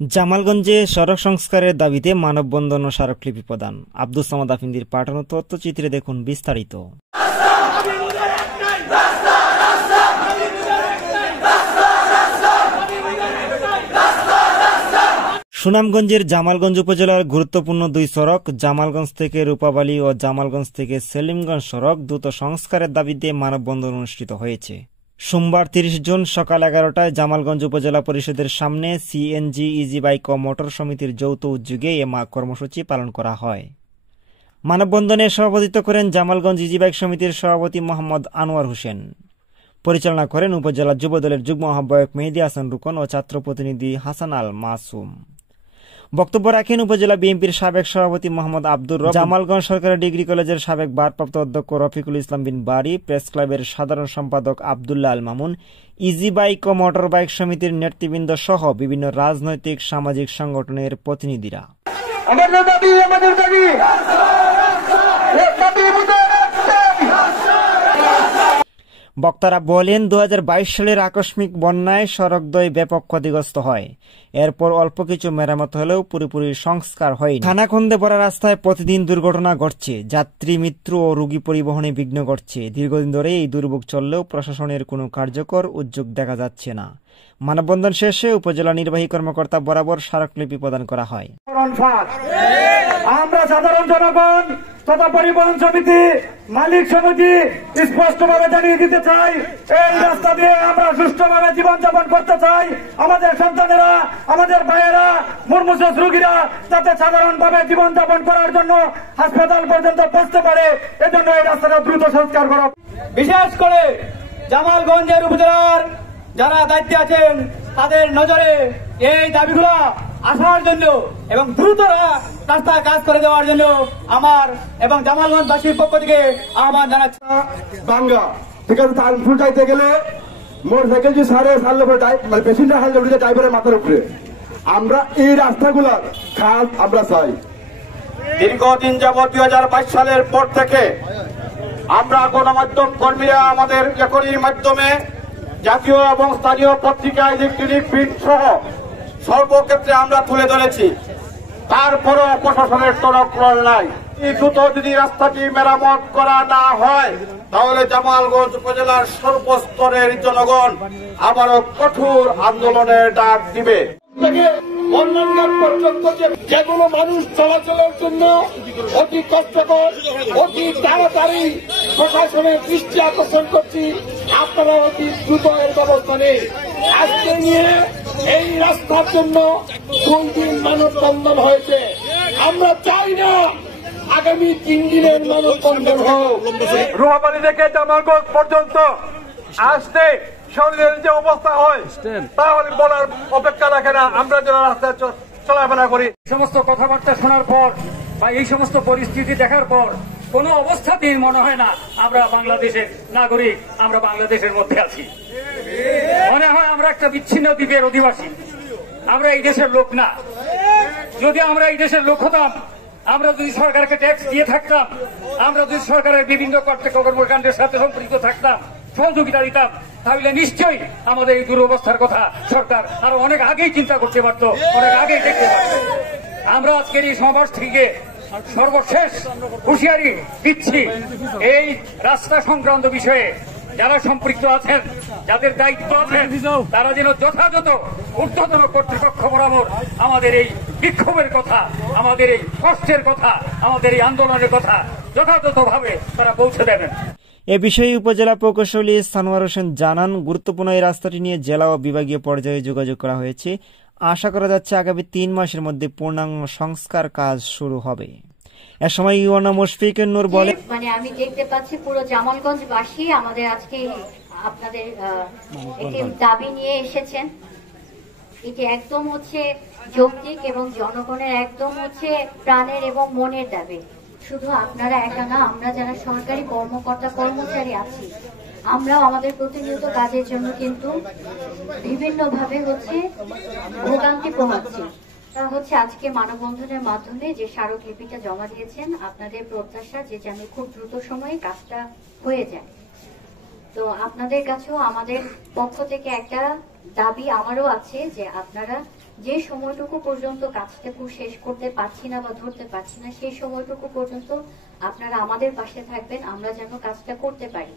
জামালগঞ্জে সড়ক সংস্কারের দাবিতে মানববন্ধন ও স্মারকলিপি প্রদান। আব্দুস সামাদ আফিন্দির পাঠানো তথ্যচিত্রে দেখুন বিস্তারিত। সুনামগঞ্জের জামালগঞ্জ উপজেলার গুরুত্বপূর্ণ দুই সড়ক জামালগঞ্জ থেকে রূপাবালী ও জামালগঞ্জ থেকে সেলিমগঞ্জ সড়ক দ্রুত সংস্কারের দাবিতে মানববন্ধন অনুষ্ঠিত হয়েছে। সোমবার ৩০ জুন সকাল ১১টায় জামালগঞ্জ উপজেলা পরিষদের সামনে সিএনজি, ইজি বাইক ও মোটর সমিতির যৌথ উদ্যোগে এ কর্মসূচি পালন করা হয়। মানববন্ধনে সভাপতিত্ব করেন জামালগঞ্জ ইজি বাইক সমিতির সভাপতি মোহাম্মদ আনোয়ার হোসেন। পরিচালনা করেন উপজেলা যুবদলের যুগ্ম আহ্বায়ক মেহেদী হাসান রুকন ও ছাত্র প্রতিনিধি হাসান আল মাসুম। বক্তব্য রাখেন উপজেলা বিএনপির সাবেক সভাপতি মোহাম্মদ আব্দুর রব, জামালগঞ্জ সরকারি ডিগ্রি কলেজের সাবেক ভারপ্রাপ্ত অধ্যক্ষ রফিকুল ইসলাম বিন বারী, প্রেস ক্লাবের সাধারণ সম্পাদক আব্দুল্লাহ আল মামুন, ইজি বাইক ও মোটর বাইক সমিতির নেতৃবৃন্দ সহ বিভিন্ন রাজনৈতিক সামাজিক সংগঠনের প্রতিনিধিরা। বক্তারা বলেন, ২০২২ সালের আকস্মিক বন্যায় সড়কদ্বয় ব্যাপক ক্ষতিগ্রস্ত হয়। এরপর অল্প কিছু মেরামত হলেও পুরোপুরি সংস্কার হয়নি। খানাখন্দে ভরা রাস্তায় প্রতিদিন দুর্ঘটনা ঘটছে, যাত্রী মৃত্যু ও রোগী পরিবহনে বিঘ্ন ঘটছে। দীর্ঘদিন ধরে এই দুর্ভোগ চললেও প্রশাসনের কোনো কার্যকর উদ্যোগ দেখা যাচ্ছে না। মানববন্ধন শেষে উপজেলা নির্বাহী কর্মকর্তা বরাবর স্মারকলিপি প্রদান করা হয়। আমরা সাধারণ জনগণ তথা পরিবহন সমিতি, মালিক সমিতি স্পষ্টভাবে জানিয়ে দিতে চাই, এই রাস্তা দিয়ে আমরা সুষ্ঠুভাবে জীবনযাপন করতে চাই। আমাদের সন্তানেরা, আমাদের ভাইয়েরা, মুমূর্ষু রোগীরা যাতে সাধারণভাবে জীবনযাপন করার জন্য হাসপাতাল পর্যন্ত পৌঁছতে পারে, এজন্য এই রাস্তাটা দ্রুত সংস্কার করা। বিশেষ করে জামালগঞ্জের উপজেলার যারা দায়িত্বে আছেন তাদের নজরে এই দাবিগুলো আসার জন্য এবং দ্রুত রাস্তায় কাজ করে দেওয়ার জন্য আমার এবং জামালগঞ্জবাসীর পক্ষ থেকে আহ্বান জানাচ্ছি। বাঙ্গা ঠিক আছে, তালপুর যাইতে গেলে মোটর সাইকেল যে সারলে মানে পেশেন্টার হারলে উঠে ড্রাইভারের মাথার উপরে। আমরা এই রাস্তাগুলার কাজ আমরা চাই। দীর্ঘদিন যাবৎ ২০২২ সালের পর থেকে আমরা গণমাধ্যম কর্মীরা আমাদের লেখনীর মাধ্যমে জাতীয় এবং স্থানীয় পত্রিকা, ইলেকট্রনিক প্রিন্ট সহ সর্বক্ষেত্রে আমরা তুলে ধরেছি। তারপরও প্রশাসনের টনক নাই। দ্রুত যদি রাস্তাটি মেরামত করা না হয় তাহলে জামালগঞ্জ উপজেলার সর্বস্তরের জনগণ আবারও কঠোর আন্দোলনের ডাক দিবে। পর্যন্ত যেগুলো মানুষ চলাচলের জন্য অতি কষ্টকর, অতি তাড়াতাড়ি প্রশাসনের দৃষ্টি আকর্ষণ করছি, আপনারা অতি দ্রুত এর ব্যবস্থা নেই। আজকে নিয়ে এই রাস্তার জন্য 2 দিন মানববন্ধন হয়েছে। আমরা চাই না আগামী 3 দিনের মানববন্ধন হোক। রূপাবালী থেকে জামালগঞ্জ পর্যন্ত আসতে শরীরের যে অবস্থা হয় তাহলে বলার অপেক্ষা রাখে না। আমরা যারা রাস্তায় চলাফেরা করি, সমস্ত কথাবার্তা শোনার পর বা এই সমস্ত পরিস্থিতি দেখার পর কোন অবস্থাতেই মনে হয় না আমরা বাংলাদেশের নাগরিক, আমরা বাংলাদেশের মধ্যে আছি। মনে হয় আমরা একটা বিচ্ছিন্ন দ্বীপের অধিবাসী, আমরা এই দেশের লোক না। যদি আমরা এই দেশের লোক হতাম, আমরা যদি সরকারকে ট্যাক্স দিয়ে থাকতাম, আমরা যদি সরকারের বিভিন্ন কর্মকাণ্ডের সাথে সম্পৃক্ত থাকতাম, সহযোগিতা দিতাম, তাহলে নিশ্চয়ই আমাদের এই দুরবস্থার কথা সরকার আরো অনেক আগেই চিন্তা করতে পারত, অনেক আগেই দেখতে পারত। আমরা আজকের এই সমাজ থেকে সর্বশেষ হুঁশিয়ারি দিচ্ছি, এই রাস্তা সংক্রান্ত বিষয়ে যারা সম্পৃক্ত আছেন, যাদের দায়িত্ব আছেন, তারা যেন যথাযথ ঊর্ধ্বতন কর্তৃপক্ষ বরাবর আমাদের এই বিক্ষোভের কথা, আমাদের এই কষ্টের কথা, আমাদের এই আন্দোলনের কথা যথাযথভাবে তারা পৌঁছে দেবেন। এ বিষয়ে উপজেলা প্রকৌশলী সানোয়ার হোসেন জানান, গুরুত্বপূর্ণ এই রাস্তাটি নিয়ে জেলা ও বিভাগীয় পর্যায়ে যোগাযোগ করা হয়েছে। আশা করা যাচ্ছে আগামী 3 মাসের মধ্যে পূর্ণাঙ্গ সংস্কার কাজ শুরু হবে। এ সময় ইউনা মুশফিকুন নূর বলে, মানে আমি দেখতে পাচ্ছি পুরো জামালগঞ্জবাসী আমাদের আজকে আপনাদের একটি দাবি নিয়ে এসেছেন। এটি একদম হচ্ছে যৌক্তিক এবং জনগণের একদম হচ্ছে প্রাণের এবং মনের দাবি। শুধু আপনারা একা না, আমরা যারা সরকারি কর্মকর্তা কর্মচারী আছি, আমরাও আমাদের প্রতিনিয়ত কাজের জন্য কিন্তু বিভিন্নভাবে হচ্ছে ভোগান্তি পোহাচ্ছি। তা হচ্ছে আজকে মানববন্ধনের মাধ্যমে যে স্মারকলিপিটা জমা দিয়েছেন, আপনাদের প্রত্যাশা যে যেন খুব দ্রুত সময়ে কাজটা হয়ে যায়। তো আপনাদের কাছেও আমাদের পক্ষ থেকে একটা দাবি আমারও আছে যে আপনারা যে সময়টুকু পর্যন্ত কাজটাকে শেষ করতে পারছি না বা ধরতে পারছি না, সেই সময়টুকু পর্যন্ত আপনারা আমাদের পাশে থাকবেন, আমরা যেন কাজটা করতে পারি।